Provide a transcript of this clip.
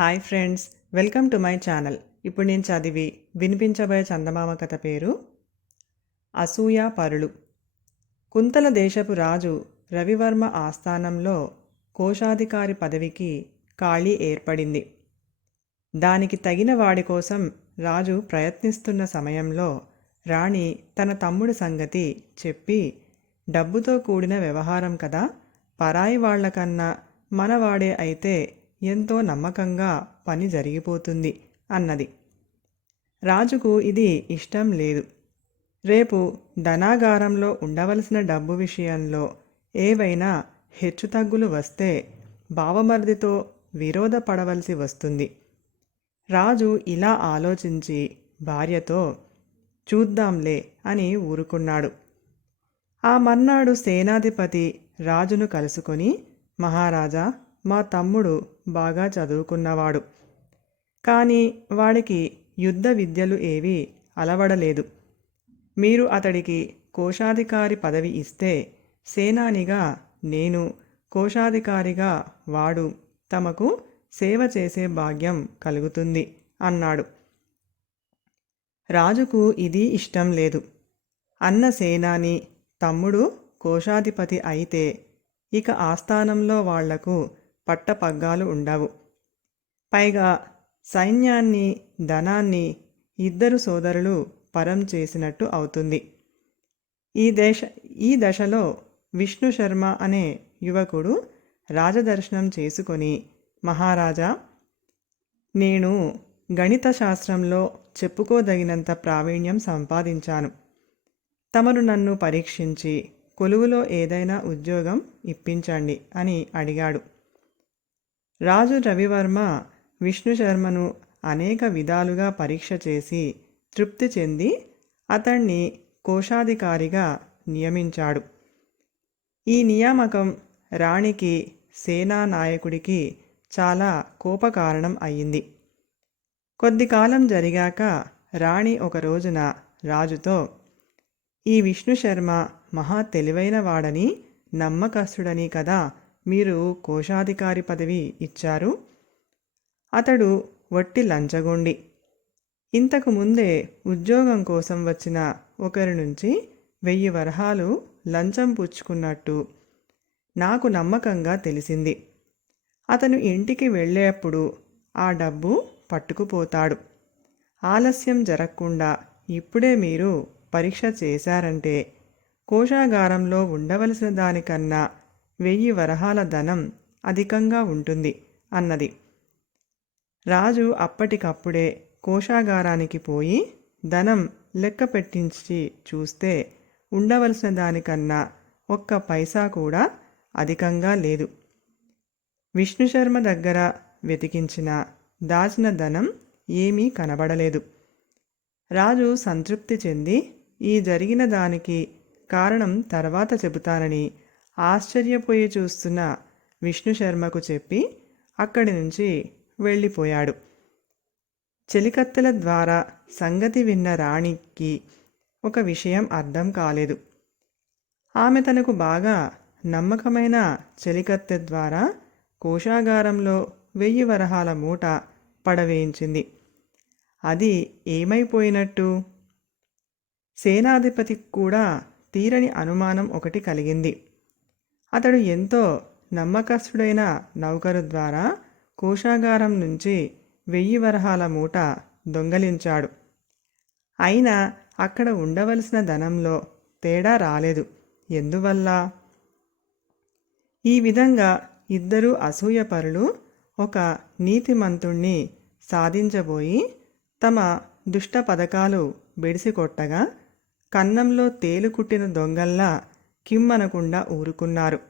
Hi friends welcome to my channel. ఇప్పుడు నేను చదివి వినిపించబోయే చందమామ కథ పేరు అసూయ పరులు. కుంతల దేశపు రాజు రవివర్మ ఆస్థానంలో కోశాధికారి పదవికి ఖాళీ ఏర్పడింది. దానికి తగిన వాడి కోసం రాజు ప్రయత్నిస్తున్న సమయంలో రాణి తన తమ్ముడి సంగతి చెప్పి డబ్బుతో కూడిన వ్యవహారం కదా పరాయి వాళ్ళకన్నా మనవాడే అయితే ఎంతో నమ్మకంగా పని జరిగిపోతుంది అన్నది. రాజుకు ఇది ఇష్టం లేదు. రేపు ధనాగారంలో ఉండవలసిన డబ్బు విషయంలో ఏవైనా హెచ్చుతగ్గులు వస్తే బావమర్దితో విరోధపడవలసి వస్తుంది. రాజు ఇలా ఆలోచించి భార్యతో చూద్దాంలే అని ఊరుకున్నాడు. ఆ మర్నాడు సేనాధిపతి రాజును కలుసుకొని మహారాజా మా తమ్ముడు బాగా చదువుకున్నవాడు. కానీ వాడికి యుద్ధ విద్యలు ఏవీ అలవడలేదు. మీరు అతడికి కోశాధికారి పదవి ఇస్తే సేనానిగా నేను కోశాధికారిగా వాడు తమకు సేవ చేసే భాగ్యం కలుగుతుంది అన్నాడు. రాజుకు ఇది ఇష్టం లేదు. అన్న సేనాని తమ్ముడు కోశాధిపతి అయితే ఇక ఆస్థానంలో వాళ్ళకు పట్టపగ్గాలు ఉండవు. పైగా సైన్యాన్ని ధనాన్ని ఇద్దరు సోదరులు పరం చేసినట్టు అవుతుంది. ఈ దేశ ఈ దశలో విష్ణు శర్మ అనే యువకుడు రాజదర్శనం చేసుకొని మహారాజా నేను గణిత శాస్త్రంలో చెప్పుకోదగినంత ప్రావీణ్యం సంపాదించాను. తమరు నన్ను పరీక్షించి కొలువులో ఏదైనా ఉద్యోగం ఇప్పించండి అని అడిగాడు. రాజు రవివర్మ విష్ణు శర్మను అనేక విధాలుగా పరీక్ష చేసి తృప్తి చెంది అతణ్ణి కోశాధికారిగా నియమించాడు. ఈ నియామకం రాణికి సేనా నాయకుడికి చాలా కోపకారణం అయ్యింది. కొద్ది కాలం జరిగాక రాణి ఒక రోజున రాజుతో ఈ విష్ణు శర్మ మహా తెలివైన వాడని నమ్మకస్తుడని కదా మీరు కోశాధికారి పదవి ఇచ్చారు. అతడు వట్టి లంచగొండి. ఇంతకు ముందే ఉద్యోగం కోసం వచ్చిన ఒకరి నుంచి వెయ్యి వరహాలు లంచం పుచ్చుకున్నట్టు నాకు నమ్మకంగా తెలిసింది. అతను ఇంటికి వెళ్ళేప్పుడు ఆ డబ్బు పట్టుకుపోతాడు. ఆలస్యం జరగకుండా ఇప్పుడే మీరు పరీక్ష చేశారంటే కోశాగారంలో ఉండవలసిన దానికన్నా వెయ్యి వరహాల ధనం అధికంగా ఉంటుంది అన్నది. రాజు అప్పటికప్పుడే కోశాగారానికి పోయి ధనం లెక్క పెట్టించి చూస్తే ఉండవలసిన దానికన్నా ఒక్క పైసా కూడా అధికంగా లేదు. విష్ణుశర్మ దగ్గర వెతికించిన దాచిన ధనం ఏమీ కనబడలేదు. రాజు సంతృప్తి చెంది ఈ జరిగిన దానికి కారణం తర్వాత చెబుతానని ఆశ్చర్యపోయి చూస్తున్న విష్ణు శర్మకు చెప్పి అక్కడి నుంచి వెళ్ళిపోయాడు. చెలికత్తెల ద్వారా సంగతి విన్న రాణికి ఒక విషయం అర్థం కాలేదు. ఆమె తనకు బాగా నమ్మకమైన చెలికత్తె ద్వారా కోశాగారంలో వెయ్యి వరహాల మూట పడవేయించింది. అది ఏమైపోయినట్టు? సేనాధిపతికి కూడా తీరని అనుమానం ఒకటి కలిగింది. అతడు ఎంతో నమ్మకస్తుడైన నౌకరు ద్వారా కోశాగారం నుంచి వెయ్యి వరహాల మూట దొంగలించాడు. అయినా అక్కడ ఉండవలసిన ధనంలో తేడా రాలేదు. ఎందువల్ల? ఈ విధంగా ఇద్దరు అసూయపరులు ఒక నీతిమంతుణ్ణి సాధించబోయి తమ దుష్ట పథకాలు బెడిసికొట్టగా కన్నంలో తేలుకుట్టిన దొంగల్లా కిమ్మనకుండా ఊరుకున్నారు.